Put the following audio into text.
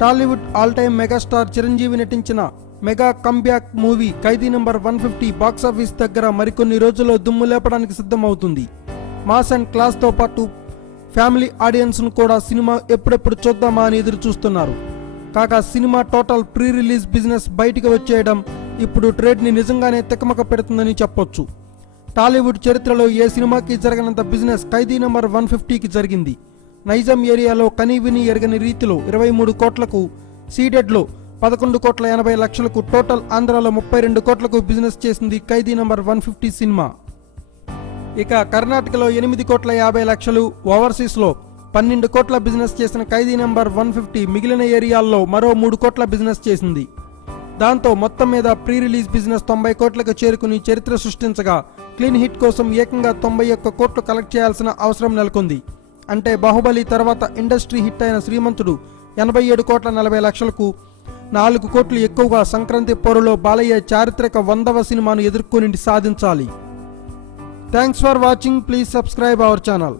Tollywood all time megastar Chiranjeevi నటించిన mega comeback movie ఖైదీ number 150 box office దగ్గర మరికొన్ని రోజుల్లో దుమ్ము లేపడానికి సిద్ధమవుతుంది. మాస్ అండ్ క్లాస్తో పాటు ఫ్యామిలీ ఆడియన్స్ను కూడా సినిమా ఎప్పుడెప్పుడు చూద్దామా అని ఎదురు చూస్తున్నారు. కాగా cinema total pre release business బయటికి వచ్చేయడం ఇప్పుడు ట్రేడ్ని నిజంగానే తికమక పెడుతుందని చెప్పొచ్చు. టాలీవుడ్ చరిత్రలో ఏ సినిమాకి జరగనంత బిజినెస్ ఖైదీ నంబర్ 150కి జరిగింది. నైజాం ఏరియాలో కనీవిని ఎరగని రీతిలో 23 కోట్లకు, సీడెడ్లో 11,80,00,000కు, టోటల్ ఆంధ్రాలో 32 కోట్లకు బిజినెస్ చేసింది ఖైదీ నంబర్ 150 సినిమా. ఇక కర్ణాటకలో 8,50,00,000, ఓవర్సీస్లో 12 కోట్ల బిజినెస్ చేసిన ఖైదీ నంబర్ 150 మిగిలిన ఏరియాల్లో మరో 3 కోట్ల బిజినెస్ చేసింది. దాంతో మొత్తం మీద ప్రీ రిలీజ్ బిజినెస్ 90 కోట్లకు చేరుకుని చరిత్ర సృష్టించగా క్లీన్ హిట్ కోసం ఏకంగా 91 కోట్లు కలెక్ట్ చేయాల్సిన అవసరం నెలకొంది. అంటే బాహుబలి తర్వాత ఇండస్ట్రీ హిట్ అయిన శ్రీమంతుడు 87,40,00,000కు 4 కోట్లు ఎక్కువగా సంక్రాంతి పోరులో బాలయ్య చారిత్రక 100వ సినిమాను ఎదుర్కొని సాధించాలి. Thanks for watching. Please subscribe our channel.